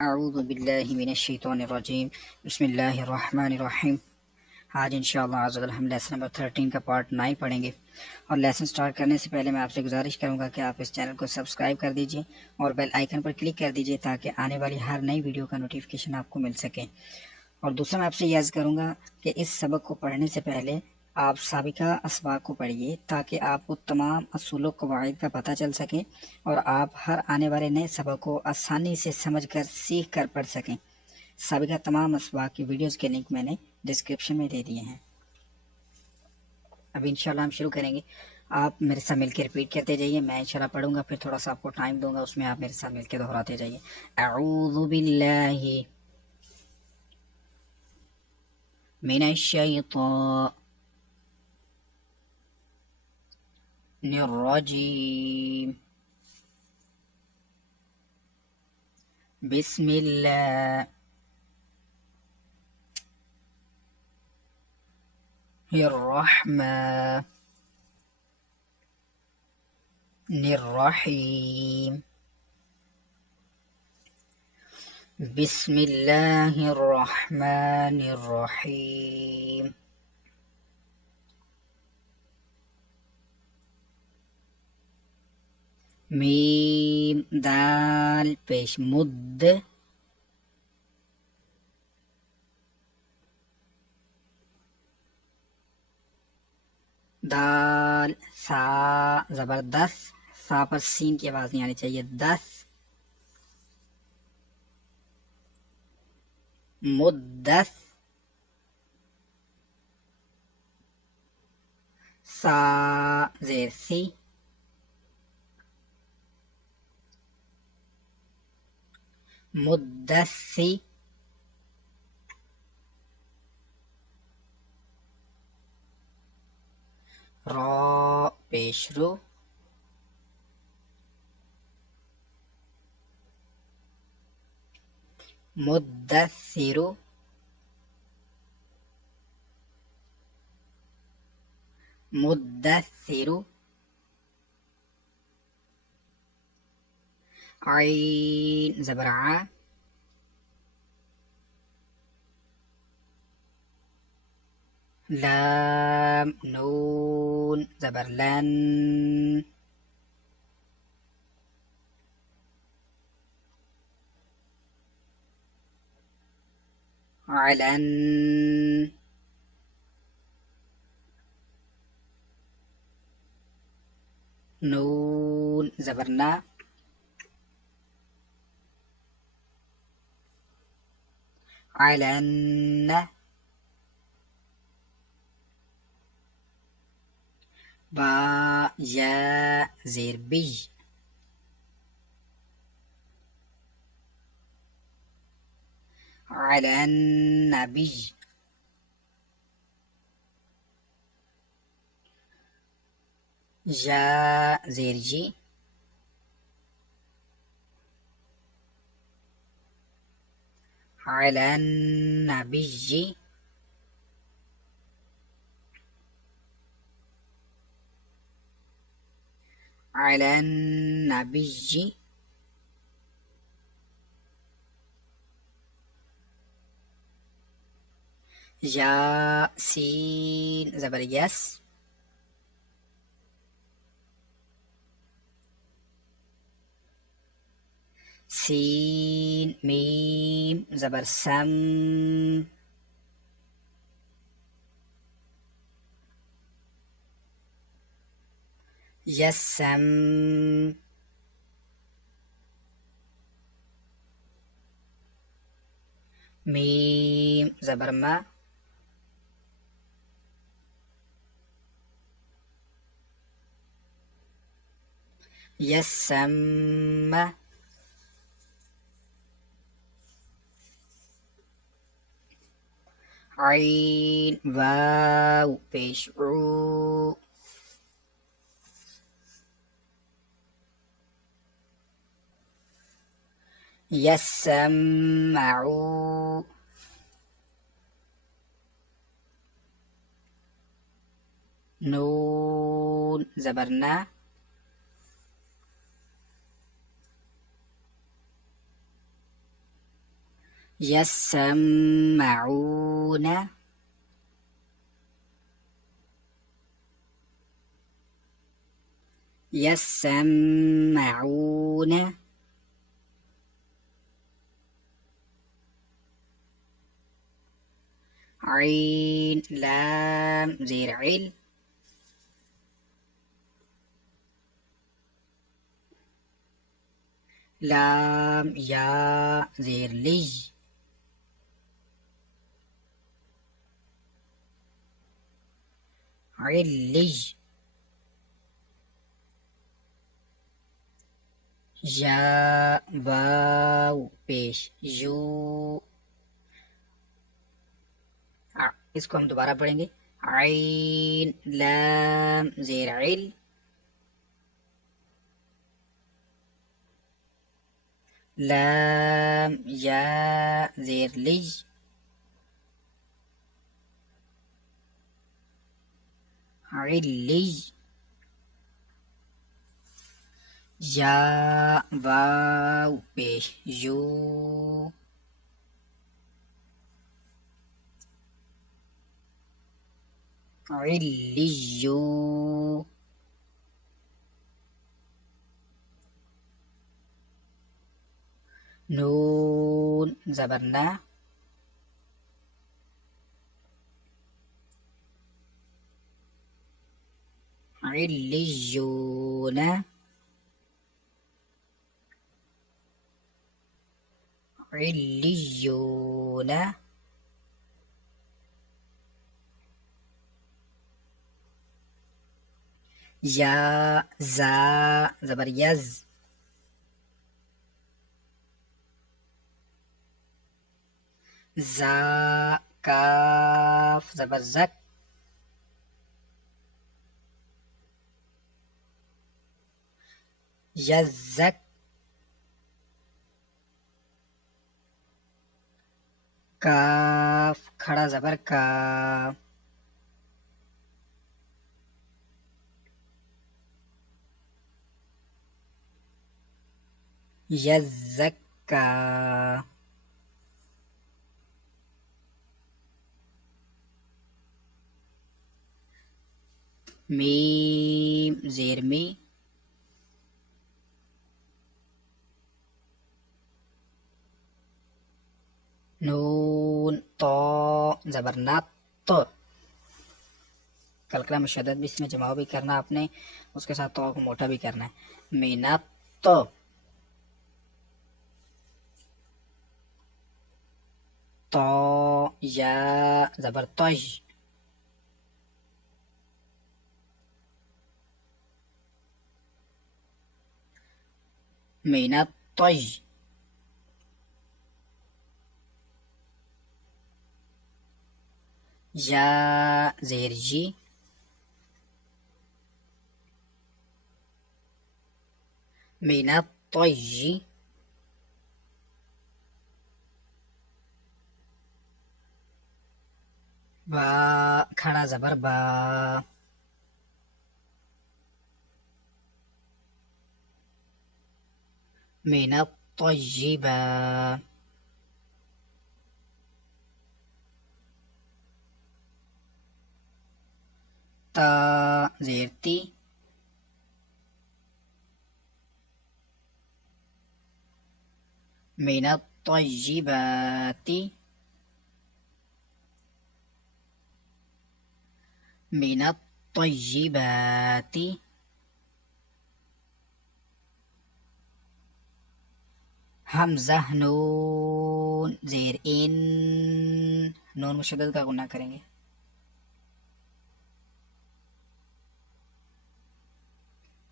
اعوذ باللہ من الشیطان الرجیم بسم اللہ الرحمن الرحیم۔ آج انشاءاللہ عز و جل ہم لیسن نمبر 13 کا پارٹ 9 پڑھیں گے، اور لیسن سٹارٹ کرنے سے پہلے میں آپ سے گزارش کروں گا کہ آپ اس چینل کو سبسکرائب کر دیجئے اور بیل آئیکن پر کلک کر دیجئے تاکہ آنے والی ہر نئی ویڈیو کا نوٹیفیکیشن آپ کو مل سکے۔ اور دوسرا میں آپ سے یہ عرض کروں گا کہ اس سبق کو پڑھنے سے پہلے آپ سابقہ اسباق کو پڑھیے تاکہ آپ کو تمام اصول و قواعد کا پتہ چل سکے اور آپ ہر آنے والے نئے سبق کو آسانی سے سمجھ کر سیکھ کر پڑھ سکیں۔ سابقہ تمام اسباق کی ویڈیوز کے لنک میں نے ڈسکرپشن میں دے دیے ہیں۔ اب انشاءاللہ ہم شروع کریں گے۔ آپ میرے ساتھ مل کے ریپیٹ کرتے جائیے، میں انشاءاللہ پڑھوں گا، پھر تھوڑا سا آپ کو ٹائم دوں گا، اس میں آپ میرے ساتھ مل کے دہراتے جائیے۔ اعوذ باللہ من الشیطان الرجیم بسم اللہ الرحمن الرحیم بسم اللہ الرحمن الرحیم۔ میم دال پیش مد، دال سا زبردست، سا پر سین کی آواز نہیں آنی چاہیے، دس، مدس، سا زیر سی، مدسی، را پیش رو، مدثر، مدثر، عین زبر ع، لام نون زبر لن، علن، نون زبر نا، علن، با یا زیر بی، على النبي، جا زیر جی، على النبي، على النبي، یا سین زبر یس، سین میم زبر سم، یسم، میم زبر ما، یسم، عین واو پیش عو، یسمعو، نون زبر نا، يسمعون يسمعون عين لام زير عل لام يا زير لج علج جا واو پیش جو اس کو ہم دوبارہ پڑھیں گے عین لام زیر عل لام یا زیر لج علج یا واو پیش یو علیو نون زبرنا علیون علیون یا زا زبر یز زا کاف زبر زک یزک کاف کھڑا زبر کا یزکا میم زیر می نون تو زبرنات تو کلکلہ مشدد بھی اس میں جمع بھی کرنا آپ نے اس کے ساتھ تو کو موٹا بھی کرنا ہے مینات تو تو یا زبر تج مینات تج یا زیر جی مینات تجی با کھڑا زبر با مینات طیبا تا زیر تی من الطيبات من الطيبات حمزہ نون زیر ان نون مشدد کا گناہ کریں گے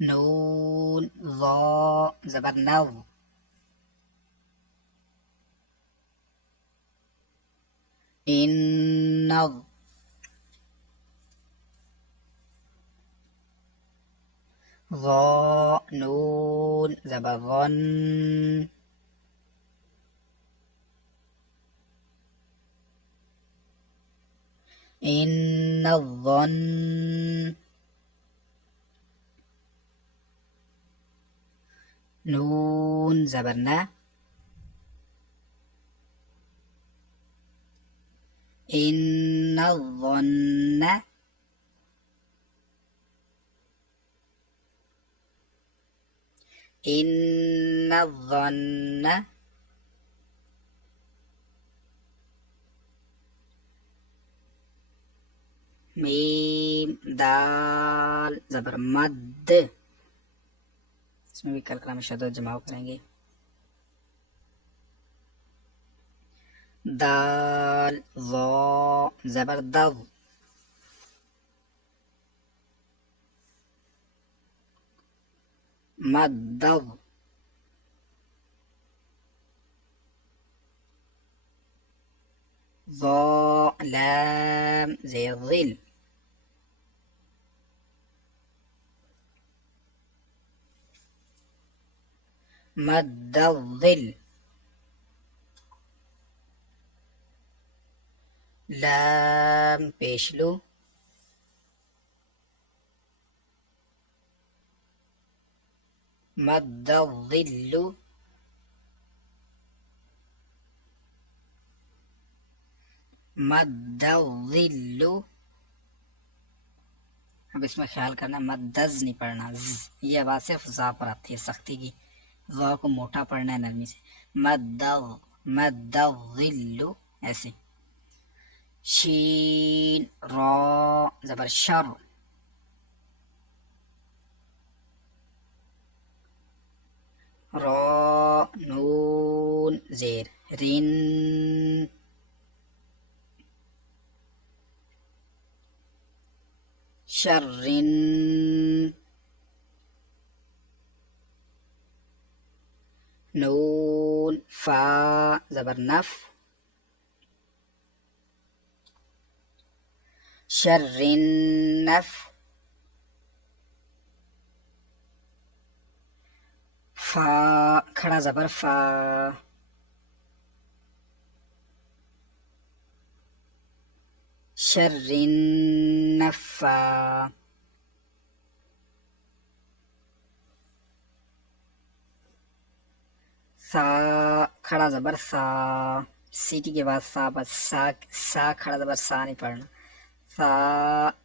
نون ضا زبر نو ان ضا نون زبر ظن إن الظن نون زبرنا إن الظن إن الظن میم دال زبر مد، اس میں بھی کلکلام شدت جماؤ کریں گے. دال ظا زبر دو، مد ظا لام زي الظل، مد الظل. لام پیشلو، مد الظل، مد الظل. اب اس میں خیال کرنا مدز نہیں پڑھنا، یہ آواز صرف زا پر آتی ہے سختی کی، زا کو موٹا پڑھنا ہے نرمی سے. مد الظل ایسے. شین را زبر شر، را نون زیر رین، شر نون فا زبر نف، شر نف. فا کھڑا زبر فا، شر نفا. سا کھڑا زبر سا، سیٹی کے بعد سا بس، سا کھڑا زبر سا نہیں پڑھنا، سا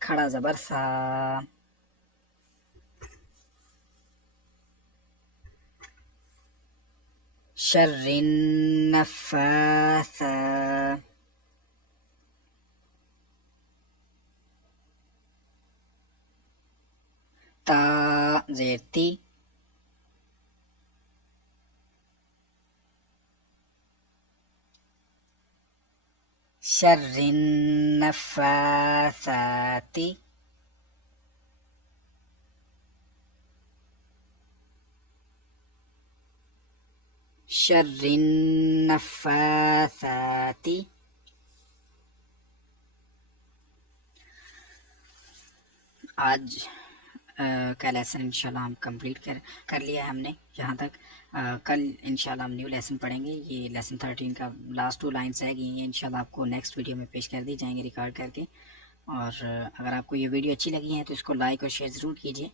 کھڑا زبر سا. شر النفاثا، تا زیر تی، شر النفاثات، شر النفاثات. آج کا لیسن انشاءاللہ ہم کمپلیٹ کر لیا ہے ہم نے یہاں تک. کل انشاءاللہ ہم نیو لیسن پڑھیں گے. یہ لیسن 13 کا لاسٹ 2 لائنس رہ گئی ہیں، انشاءاللہ آپ کو نیکسٹ ویڈیو میں پیش کر دی جائیں گے ریکارڈ کر کے. اور اگر آپ کو یہ ویڈیو اچھی لگی ہے تو اس کو لائک اور شیئر ضرور کیجیے.